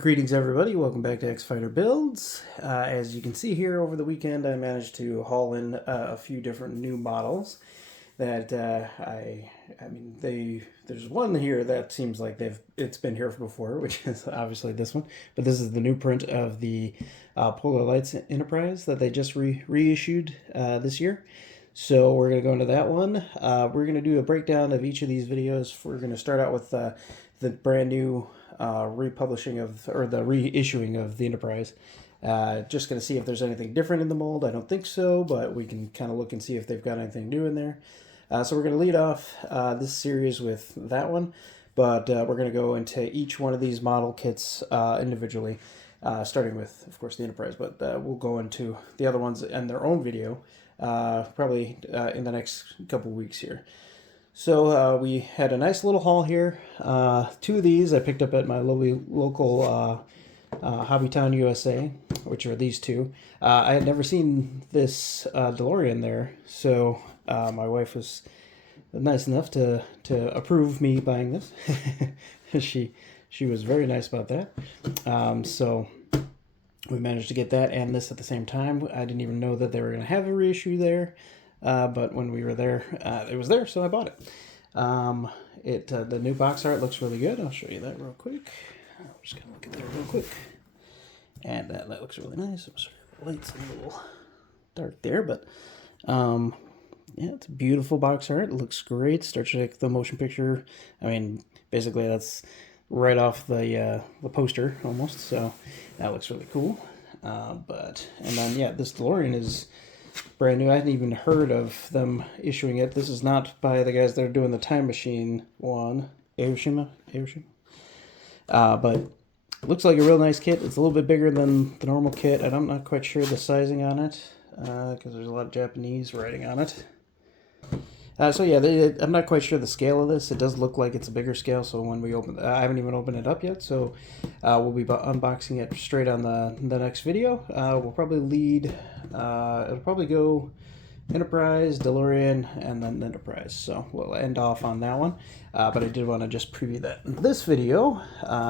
Greetings everybody, welcome back to XFighter Builds. As you can see here, over the weekend I managed to haul in a few different new models that there's one here that seems like it's been here before, which is obviously this one, but this is the new print of the Polar Lights Enterprise that they just reissued this year. So we're going to go into that one. We're going to do a breakdown of each of these videos. We're going to start out with the brand new republishing of, or the reissuing of the Enterprise. Just going to see if there's anything different in the mold. I don't think so, but we can kind of look and see if they've got anything new in there. So we're going to lead off this series with that one, but we're going to go into each one of these model kits individually, starting with, of course, the Enterprise, but we'll go into the other ones in their own video probably in the next couple weeks here. So we had a nice little haul here. Two of these I picked up at my local Hobbytown, USA, which are these two. I had never seen this DeLorean there, so my wife was nice enough to approve me buying this. she was very nice about that. So we managed to get that and this at the same time. I didn't even know that they were going to have a reissue there. But when we were there, it was there, so I bought it. The new box art looks really good. I'll show you that real quick. I'm just going to look at that real quick. And that looks really nice. I'm sorry, the light's a little dark there, but yeah, it's a beautiful box art. It looks great. Starts like the motion picture. I mean, basically that's right off the poster almost, so that looks really cool. And then yeah, this DeLorean is brand new. I hadn't even heard of them issuing it. This is not by the guys that are doing the Time Machine one, Hiroshima. But it looks like a real nice kit. It's a little bit bigger than the normal kit, and I'm not quite sure the sizing on it because there's a lot of Japanese writing on it. So yeah, I'm not quite sure the scale of this. It does look like it's a bigger scale, so when we open, I haven't even opened it up yet, so we'll be unboxing it straight on the next video. We'll probably it'll probably go Enterprise, DeLorean, and then Enterprise, so we'll end off on that one. But I did want to just preview that in this video.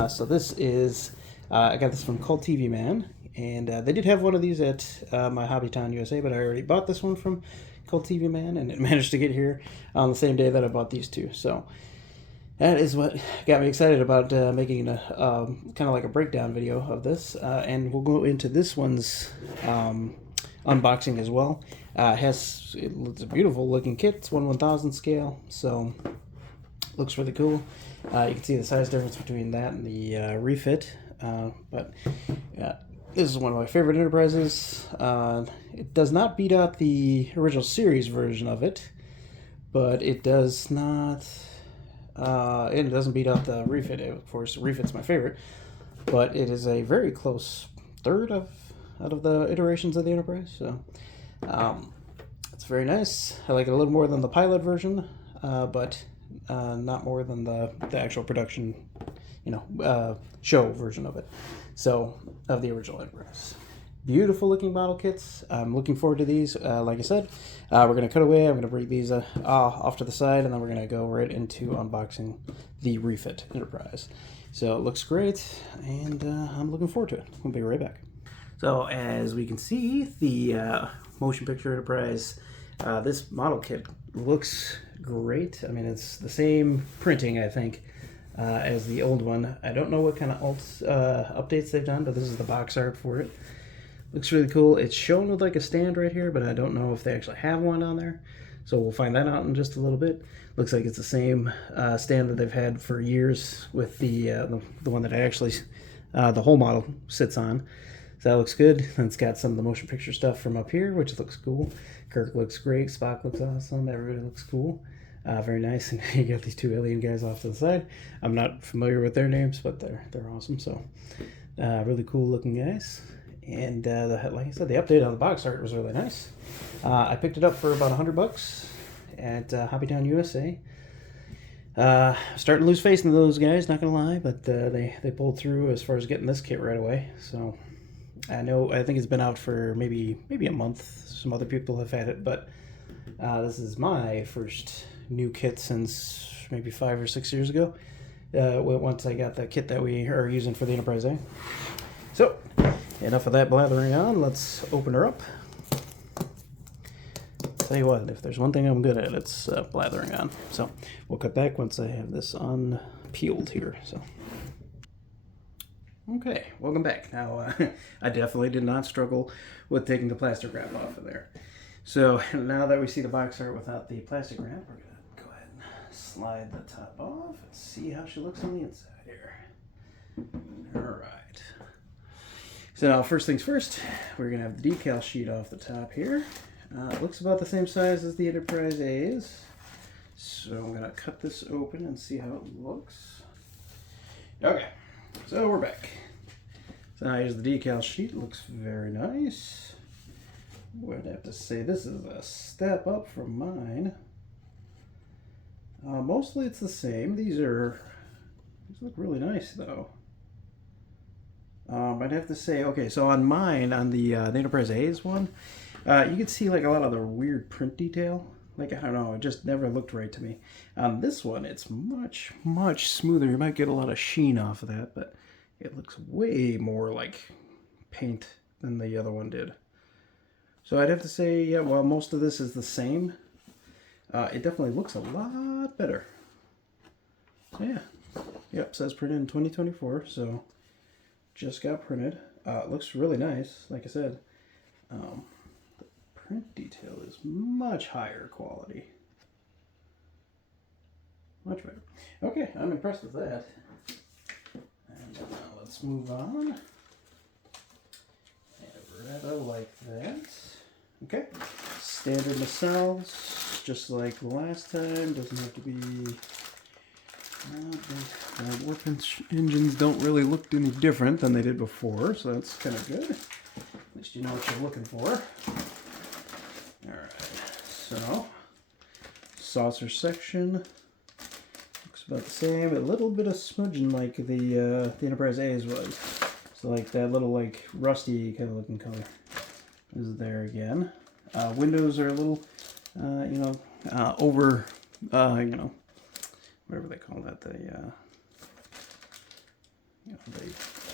So this is, I got this from Cult TV Man, and they did have one of these at my Hobbytown USA, but I already bought this one from Cult TV Man, and it managed to get here on the same day that I bought these two. So that is what got me excited about making a kind of like a breakdown video of this, and we'll go into this one's unboxing as it's a beautiful looking kit. It's 1/1000 scale, so looks really cool. You can see the size difference between that and the Refit, but yeah, this is one of my favorite Enterprises. It does not beat out the original series version of it, but it does not. And it doesn't beat out the Refit. Of course, Refit's my favorite, but it is a very close third out of the iterations of the Enterprise. So it's very nice. I like it a little more than the pilot version, but not more than the actual production, show version of it. So, of the original Enterprise. Beautiful looking model kits. I'm looking forward to these. Like I said, we're going to cut away. I'm going to bring these off to the side, and then we're going to go right into unboxing the Refit Enterprise. So it looks great, and I'm looking forward to it. We'll be right back. So as we can see, the Motion Picture Enterprise, this model kit looks great. I mean, it's the same printing, I think, as the old one. I don't know what kind of updates they've done, but this is the box art for it. Looks really cool. It's shown with like a stand right here, but I don't know if they actually have one on there. So we'll find that out in just a little bit. Looks like it's the same stand that they've had for years with the one that the whole model sits on. So that looks good. And it's got some of the motion picture stuff from up here, which looks cool. Kirk looks great. Spock looks awesome. Everybody looks cool. Very nice. And you got these two alien guys off to the side. I'm not familiar with their names, but they're awesome. So really cool looking guys. And like I said, the update on the box art was really nice. I picked it up for about $100 at Hobbytown USA. Starting to lose faith in those guys, not gonna lie, but they pulled through as far as getting this kit right away. So I think it's been out for maybe a month. Some other people have had it, but this is my first new kit since maybe 5 or 6 years ago. once I got the kit that we are using for the Enterprise A. So, enough of that blathering on. Let's open her up. Tell you what, if there's one thing I'm good at, it's blathering on. So, we'll cut back once I have this unpeeled here. So. Okay, welcome back. Now, I definitely did not struggle with taking the plastic wrap off of there. So now that we see the box art without the plastic wrap, we're going to go ahead and slide the top off and see how she looks on the inside here. Alright. So now, first things first, we're going to have the decal sheet off the top here. It looks about the same size as the Enterprise A's. So I'm going to cut this open and see how it looks. Okay, so we're back. So now here's the decal sheet. It looks very nice. Would have to say this is a step up from mine. Mostly it's the same. These look really nice though. I'd have to say, okay, so on mine, on the Enterprise A's one, you can see like a lot of the weird print detail. Like, I don't know, it just never looked right to me. On this one, it's much, much smoother. You might get a lot of sheen off of that, but it looks way more like paint than the other one did. So I'd have to say, yeah, while most of this is the same, it definitely looks a lot better. So yeah, yep, says printed in 2024, so just got printed. It looks really nice, like I said. The print detail is much higher quality. Much better. Okay, I'm impressed with that. And now let's move on. Have like that. Okay, standard nacelles, just like last time. Doesn't have to be. The warp engines don't really look any different than they did before, so that's kind of good. At least you know what you're looking for. All right, so saucer section looks about the same. A little bit of smudging like the Enterprise A's was. So like that little like rusty kind of looking color is there again. Windows are a little, over, whatever they call that.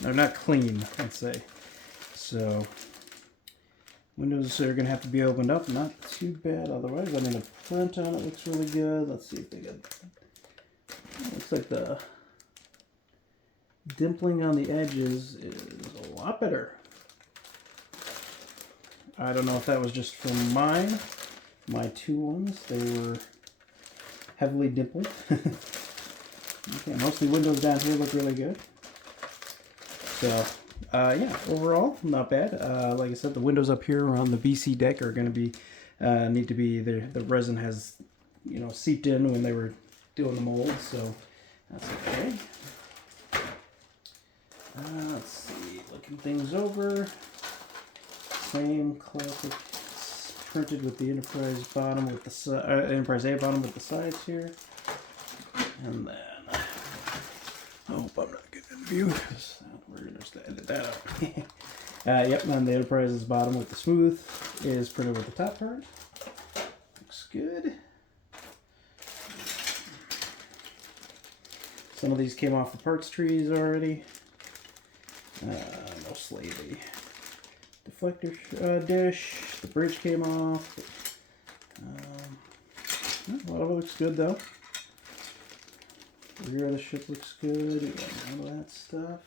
They're not clean, let's say. So windows are gonna have to be opened up. Not too bad otherwise. I mean, the print on it looks really good. Let's see if they got. Looks like the dimpling on the edges is a lot better. I don't know if that was just from mine. My two ones, they were heavily dimpled. Okay, mostly windows down here look really good. So, yeah, overall, not bad. Like I said, the windows up here on the BC deck are going to be, need to be, the resin has, seeped in when they were doing the mold, so that's okay. Let's see, looking things over. Same classic, printed with the Enterprise bottom with the Enterprise A bottom with the sides here, and then I hope I'm not getting in view because we're gonna just edit that out. Yep, and the Enterprise's bottom with the smooth is printed with the top part. Looks good. Some of these came off the parts trees already. Mostly the deflector dish, the bridge came off. A lot of it looks good though. The rear of the ship looks good. We got none of that stuff.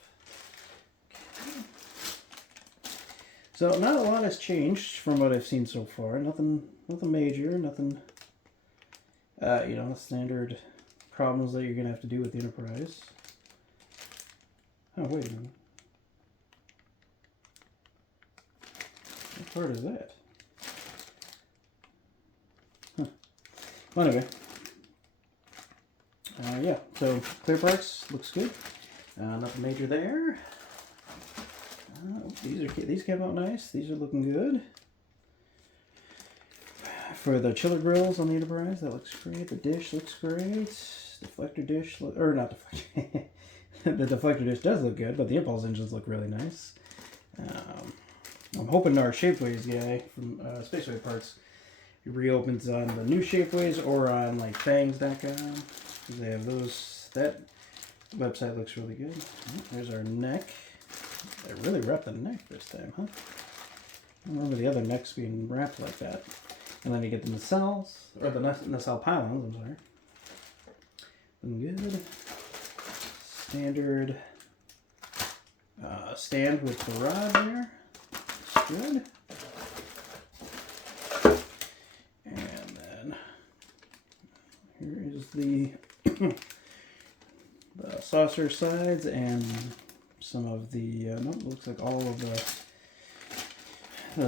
Okay. So not a lot has changed from what I've seen so far. Nothing major. Nothing. Standard problems that you're gonna have to do with the Enterprise. Oh, wait a minute. What part is that? Huh. Well, anyway. Yeah, so clear parts, looks good. Nothing major there. These came out nice. These are looking good. For the chiller grills on the Enterprise, that looks great. The dish looks great. Deflector dish, or not deflector. The deflector dish does look good, but the impulse engines look really nice. I'm hoping our Shapeways guy from Spaceway Parts reopens on the new Shapeways or on like fangs.com. They have those. That Website looks really good. There's our neck. They really wrapped the neck this time, huh? I remember the other necks being wrapped like that. And then you get the nacelles, or the nacelle pylons, I'm sorry. Looking good. Standard stand with the rod there. That's good. And then here is the the saucer sides and some of the no, looks like all of the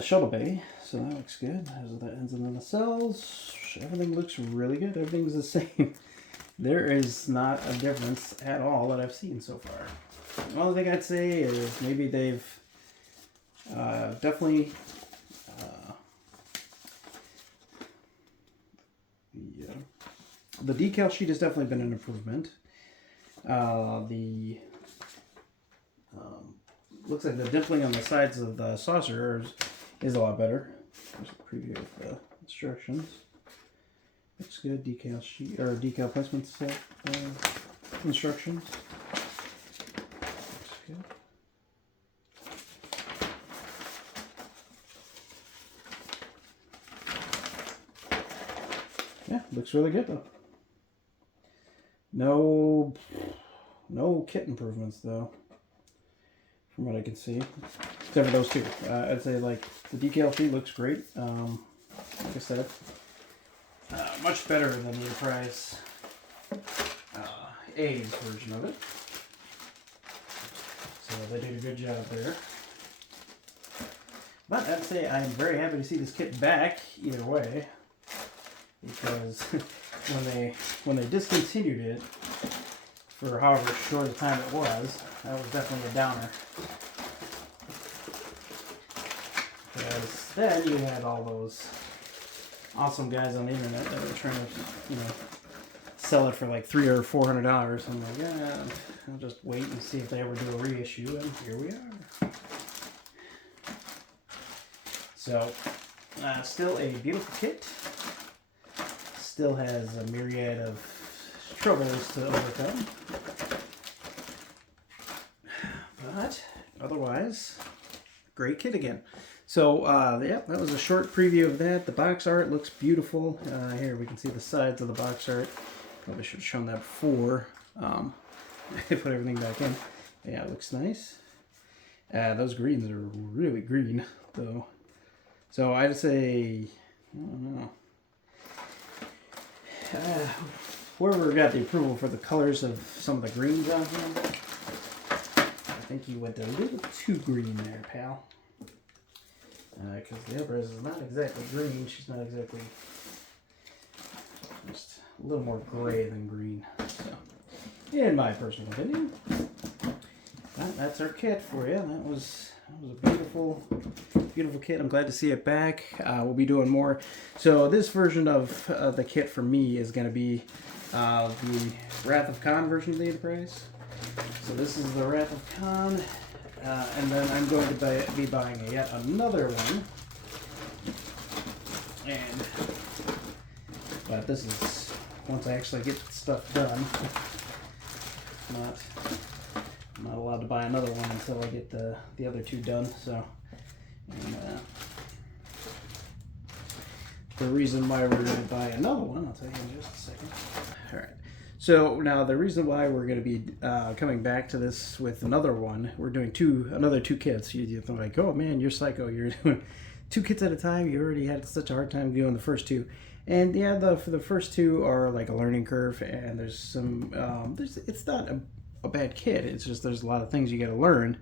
shuttle bay, so that looks good. As the ends and the nacelles, everything looks really good. Everything's the same. There is not a difference at all that I've seen so far. The only thing I'd say is maybe they've definitely the decal sheet has definitely been an improvement. Looks like the dimpling on the sides of the saucer is a lot better. There's a preview of the instructions. Looks good. Decal sheet or decal placement set instructions. Looks good. Yeah, looks really good though. No kit improvements though, from what I can see, except for those two. I'd say like the decal sheet looks great. Like I said, much better than the Enterprise A's version of it. So they did a good job there. But I'd say I'm very happy to see this kit back either way, because when they discontinued it for however short a time it was, that was definitely a downer. Because then you had all those awesome guys on the internet that were trying to, sell it for like $300 or $400. I'm like, yeah, I'll just wait and see if they ever do a reissue, and here we are. So, still a beautiful kit. Still has a myriad of troubles to overcome. But otherwise, great kit again. So yeah, that was a short preview of that. The box art looks beautiful. Here we can see the sides of the box art. Probably should have shown that before I put everything back in. Yeah, it looks nice. Those greens are really green though. So I'd say, I don't know. Whoever got the approval for the colors of some of the greens on here, I think you went a little too green there, pal. Because the Enterprise is not exactly green. She's not exactly, just a little more gray than green. So, in my personal opinion, that's our kit for you. That was a beautiful kit. I'm glad to see it back. We'll be doing more. So this version of the kit for me is going to be the Wrath of Khan version of the Enterprise. So this is the Wrath of Khan. And then I'm going to be buying yet another one. But this is once I actually get stuff done. I'm not allowed to buy another one until I get the other two done. So, and, the reason why we're going to buy another one, I'll tell you in just a second. All right. So now the reason why we're going to be coming back to this with another one, we're doing another two kits. You're like, oh man, you're psycho. You're doing 2 kits at a time. You already had such a hard time doing the first 2. And yeah, for the first 2 are like a learning curve, and there's some, it's not a bad kit. It's just there's a lot of things you got to learn.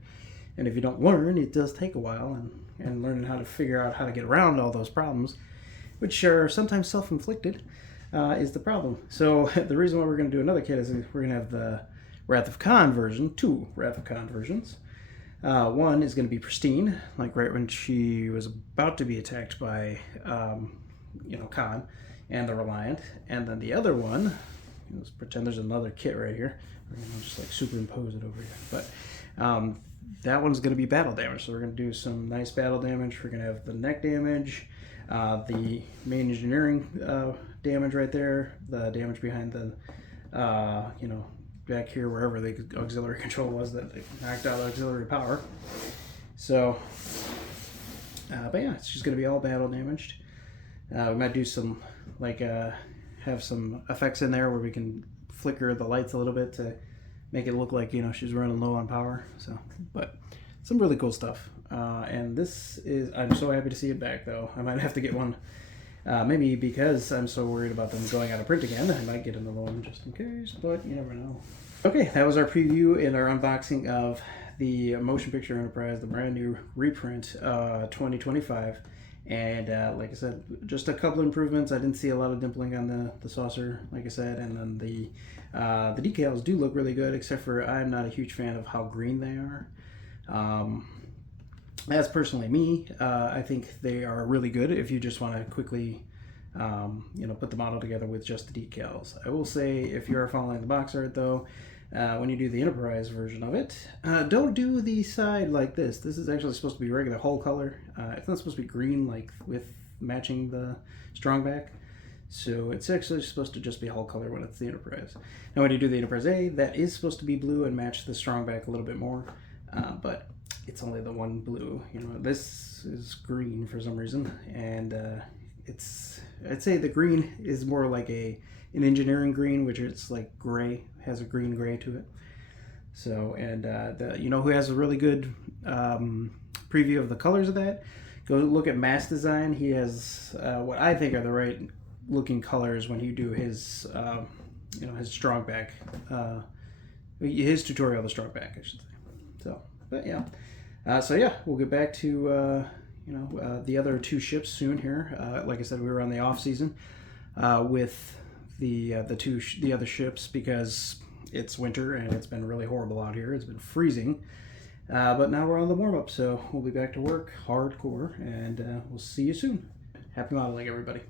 And if you don't learn, it does take a while, and learning how to figure out how to get around all those problems, which are sometimes self-inflicted, is the problem. So the reason why we're going to do another kit is we're going to have the Wrath of Khan version, 2 Wrath of Khan versions. One is going to be pristine, like right when she was about to be attacked by, Khan and the Reliant. And then the other one, let's pretend there's another kit right here. We're going to just like superimpose it over here. But that one's going to be battle damage. So we're going to do some nice battle damage. We're going to have the neck damage, the main engineering damage right there, the damage behind the, back here wherever the auxiliary control was that knocked out auxiliary power. So, but yeah, it's just going to be all battle damaged. We might do some, like, have some effects in there where we can flicker the lights a little bit to make it look like, you know, she's running low on power. So, but some really cool stuff. And this is, I'm so happy to see it back, though. I might have to get one, maybe because I'm so worried about them going out of print again. I might get another one just in case, but you never know. Okay, that was our preview and our unboxing of the Motion Picture Enterprise, the brand new reprint 2025. And like I said, just a couple improvements. I didn't see a lot of dimpling on the saucer, like I said, and then the decals do look really good, except for I'm not a huge fan of how green they are. That's personally me. I think they are really good if you just want to quickly, you know, put the model together with just the decals. I will say, if you are following the box art though, when you do the Enterprise version of it, don't do the side like this. This is actually supposed to be regular hull color. It's not supposed to be green, like with matching the strong back. So it's actually supposed to just be hull color when it's the Enterprise. Now when you do the Enterprise A, that is supposed to be blue and match the strong back a little bit more, but it's only the one blue. You know, this is green for some reason, and I'd say the green is more like an engineering green, which it's like gray, has a green gray to it. So, and you know who has a really good preview of the colors of that? Go look at Mass Design. He has what I think are the right looking colors when you do his you know, his strong back, his tutorial of the strong back, I should say. So, but yeah. So yeah, we'll get back to you know, the other two ships soon here. Like I said, we were on the off season with the other ships because it's winter and it's been really horrible out here. It's been freezing, but now we're on the warm up, so we'll be back to work hardcore, and we'll see you soon. Happy modeling, everybody.